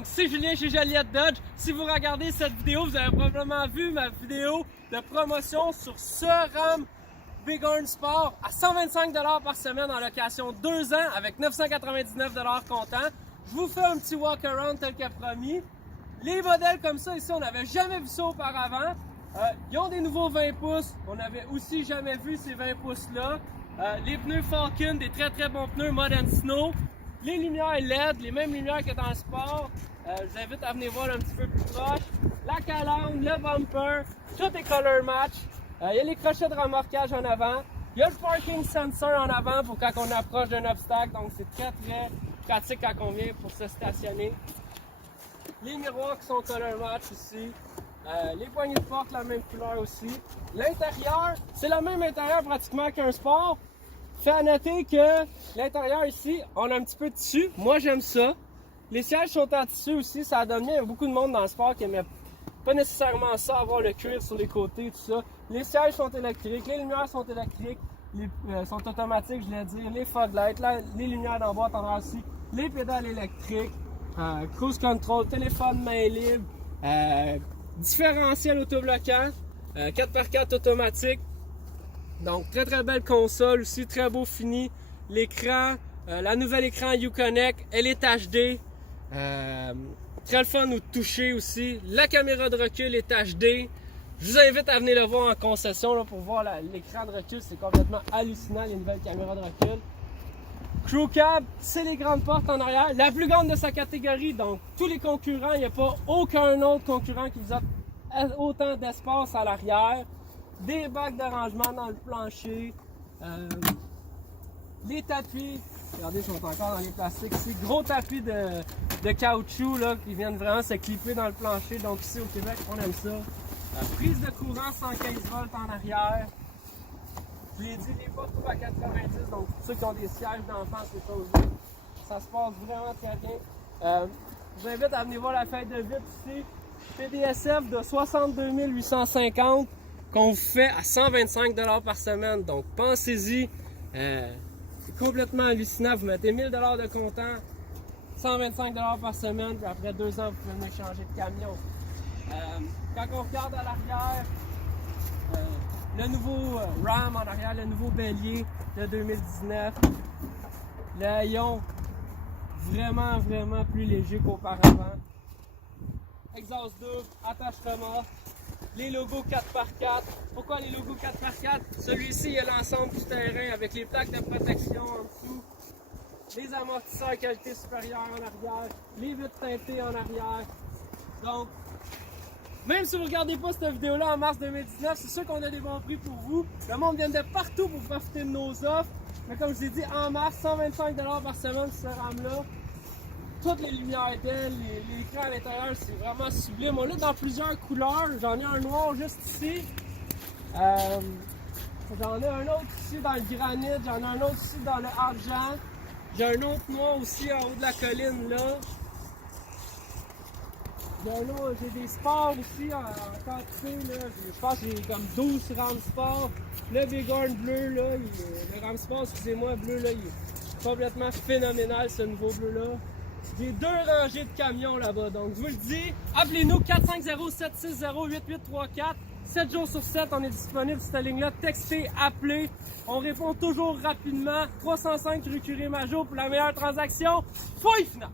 Donc c'est Julien chez Joliette Dodge. Si vous regardez cette vidéo, vous avez probablement vu ma vidéo de promotion sur ce Ram Bighorn Sport à 125 $ par semaine en location 2 ans avec 999 $ comptant. Je vous fais un petit walk-around tel que promis. Les modèles comme ça ici, on n'avait jamais vu ça auparavant. Ils ont des nouveaux 20 pouces. On n'avait aussi jamais vu ces 20 pouces-là. Les pneus Falcon, des très bons pneus Mud and Snow. Les lumières LED, les mêmes lumières que dans le sport. Je vous invite à venir voir un petit peu plus proche. La calandre, le bumper, tout est color match. Il y a les crochets de remorquage en avant. Il y a le parking sensor en avant pour quand on approche d'un obstacle. Donc c'est très pratique quand on vient pour se stationner. Les miroirs qui sont color match ici. Les poignées de porte, la même couleur aussi. L'intérieur, c'est le même intérieur pratiquement qu'un sport. Fait à noter que l'intérieur ici, on a un petit peu de tissu. Moi, j'aime ça. Les sièges sont en tissu aussi, ça donne bien. Il y a beaucoup de monde dans le sport qui n'aimait pas nécessairement ça, avoir le cuir sur les côtés, tout ça. Les sièges sont électriques, les lumières sont électriques, sont automatiques, je l'ai dit. Les fog lights, les lumières d'en bas, t'en as aussi. Les pédales électriques, cruise control, téléphone main libre, différentiel autobloquant, 4x4 automatique. Donc très belle console aussi, très beau fini. L'écran, la nouvelle écran Uconnect, elle est HD. Très le fun au toucher aussi. La caméra de recul est HD. Je vous invite à venir le voir en concession là, pour voir l'écran de recul, c'est complètement hallucinant les nouvelles caméras de recul. Crew cab, c'est les grandes portes en arrière, la plus grande de sa catégorie, donc tous les concurrents, il n'y a pas aucun autre concurrent qui vous offre autant d'espace à l'arrière. Des bacs de rangement dans le plancher, les tapis, regardez, ils sont encore dans les plastiques ici, gros tapis de caoutchouc là, qui viennent vraiment se clipper dans le plancher, donc ici au Québec, on aime ça. Prise de courant 115 volts en arrière. Je l'ai dit, les portes à 90, donc pour ceux qui ont des sièges d'enfants, c'est pas osé. Ça se passe vraiment très bien. Je vous invite à venir voir la fête de vitre ici. PDSF de 62 850 qu'on vous fait à 125 $ par semaine. Donc pensez-y, c'est complètement hallucinant. Vous mettez 1000 $ de comptant, 125 $ par semaine, puis après 2 ans, vous pouvez venir changer de camion. Quand on regarde à l'arrière, le nouveau Ram en arrière, le nouveau Bélier de 2019, le haillon vraiment plus léger qu'auparavant. Exhaust double, attache remorque, les logos 4x4. Pourquoi les logos 4x4? Celui-ci, il y a l'ensemble du terrain avec les plaques de protection en dessous, les amortisseurs qualité supérieure en arrière, les vitres teintées en arrière. Donc, même si vous ne regardez pas cette vidéo-là en mars 2019, c'est sûr qu'on a des bons prix pour vous. Le monde vient de partout pour profiter de nos offres. Mais comme je vous ai dit, en mars, 125 $ par semaine sur ce RAM-là. Toutes les lumières d'elle, l'écran à l'intérieur, c'est vraiment sublime. On l'a dans plusieurs couleurs. J'en ai un noir juste ici. J'en ai un autre ici dans le granit. J'en ai un autre ici dans le argent. J'ai un autre noir aussi en haut de la colline là. J'ai des sports aussi en quantité. Je pense que j'ai comme 12 Ram Sport. Le Bighorn bleu, là, le Ram Sport, excusez-moi, bleu, là, il est complètement phénoménal ce nouveau bleu-là. J'ai 2 rangées de camions là-bas. Donc, je vous le dis, appelez-nous 450-760-8834. 7 jours sur 7, on est disponible sur cette ligne-là. Textez, appelez. On répond toujours rapidement. 305 rue Curie-Major pour la meilleure transaction. Point final!